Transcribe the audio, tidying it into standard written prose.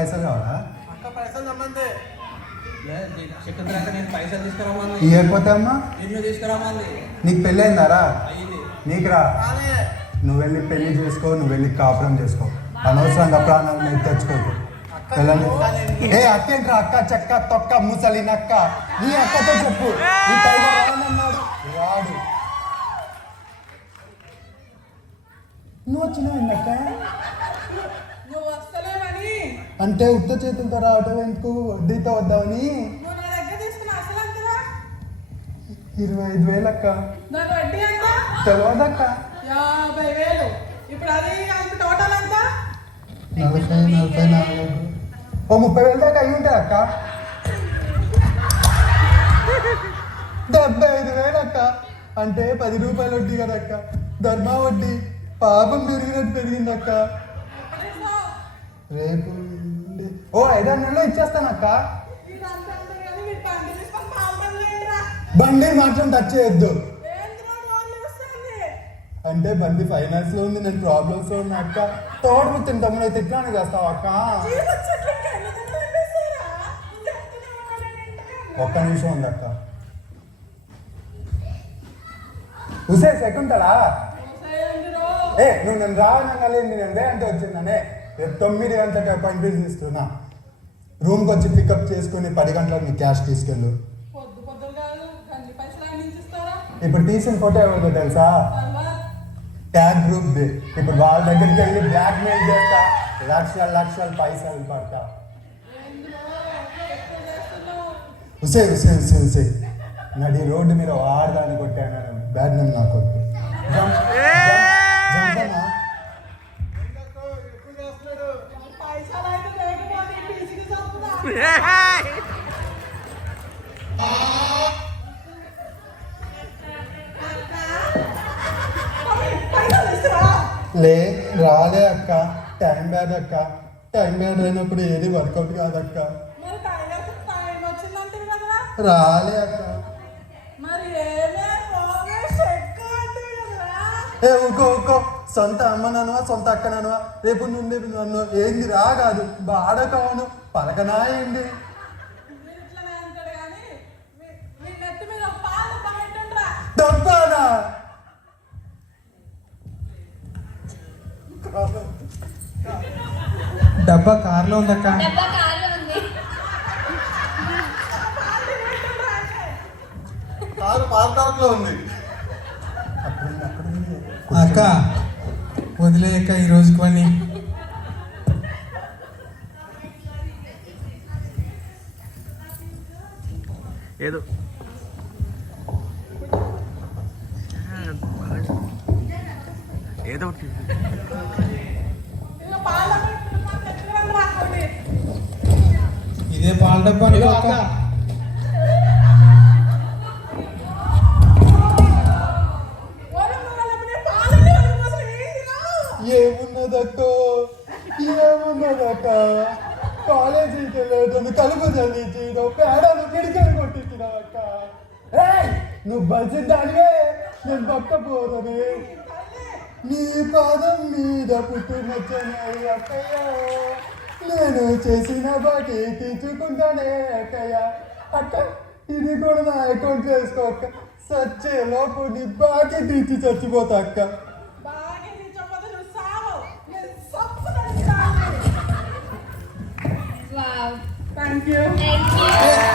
పైసలు కావాలా? అక్క పైసలు నమ్మంది నేను పైసలు తీసుకురామంది. ఇవ్వకపోతే అమ్మా నిన్ను తీసుకురామంది. నీకు పెళ్ళి అయిందారా? అయ్యింది. నీకు రా, నువ్వు వెళ్ళి పెళ్లి చేసుకో, నువ్వు వెళ్ళి కాపురం చేసుకో. అనవసరంగా ప్రాణాలు మీద తెచ్చుకోకు. ఏ అక్కేంట్రా అక్క చెక్క తొక్క ముసలి నక్క. నీ అక్కతో చెప్పు ఈ టైగర్ రానన్నాడు వాడు. నువ్వు వచ్చినావు అక్క అంటే ఉత్త చేతులతో రావటం ఎందుకు? వడ్డీతో వద్దామని. 25,000 అక్క. తెలియదక్క. 50,000. ఇప్పుడు అది టోటల్ ఎంత? 40,000 ఓ 30,000 దాకా అయి ఉంటాయి అక్క. 75,000 అక్క. అంటే 10 రూపాయలు వడ్డీ కదక్క. ధర్మా వడ్డీ పాపం పెరిగినట్టు పెరిగిందక్క. రేపు ఓ 500 ఇచ్చేస్తానక్క. బండి మాత్రం టచ్ చేయొద్దు. అంటే బండి ఫైనాన్స్ లో ఉంది, నేను ప్రాబ్లమ్స్ లో ఉన్నా అక్క. తోడు తింటాము తిట్లానే చేస్తావు అక్క. ఒక్క నిమిషం ఉంది అక్క. ఉసే సెకండ్లా ఏ నువ్వు నన్ను రావనలేదు, నేను అంటే వచ్చిందనే. రేపు 9 గంటలకు అపాయింట్మెంట్ ఇస్తున్నా. రూమ్కి వచ్చి పికప్ చేసుకుని 10 గంటలకు నీ క్యాష్ తీసుకెళ్ళు. ఇప్పుడు తీసిన ఫోటో ఎవరిదో తెలుసా? Tag group the. ఇప్పుడు వాళ్ళ దగ్గరికి వెళ్ళి బ్లాక్ మెయిల్ చేస్తా, లక్షల పైసలు పడతా. ఉసే ఉసే ఉసే ఉసే నడి రోడ్డు మీద ఆడదాన్ని కొట్టాను. బ్యాడ్ నేమ్ నాకు రాలే అక్క. టైం బ్యాడ్ అక్క. టైం బ్యాడ్ అయినప్పుడు ఏది వర్కౌట్ కాదక్క. రాలే అక్క. ఏ ఊకో సొంత అమ్మననువా సొంత అక్కననువా? రేపు నుండి నన్ను ఏంది రా కాదు బాడ కావును పలకనా ఏంది? డబ్బానా? డబ్బా కార్లో ఉందక్క. కారు పార్క్ ఉంది అక్క. వదిలేయక్క ఈ రోజుకి అని. ఏదో ఏదో ఇదే పాల డబ్బా అక్క. ఏమున్నదక్క కాలేజీకి వెళ్ళేటప్పుడు కలుపు చల్లించి పేడను కిడికలు కొట్టించినావక్క. నువ్వు బలిసిన దానివే నేను పక్క పోదని. నీ పాదం మీద పుట్టినచ్చనాయి అక్కయ్య. నేను చేసిన బాకీ తీర్చుకుంటానే అక్కయ్య. అక్క ఇది కూడా నా అకౌంట్ వేసుకో అక్క. సచ్చేలోపు నీ బాకీ తీర్చి చచ్చిపోతా అక్క. Wow. Thank you.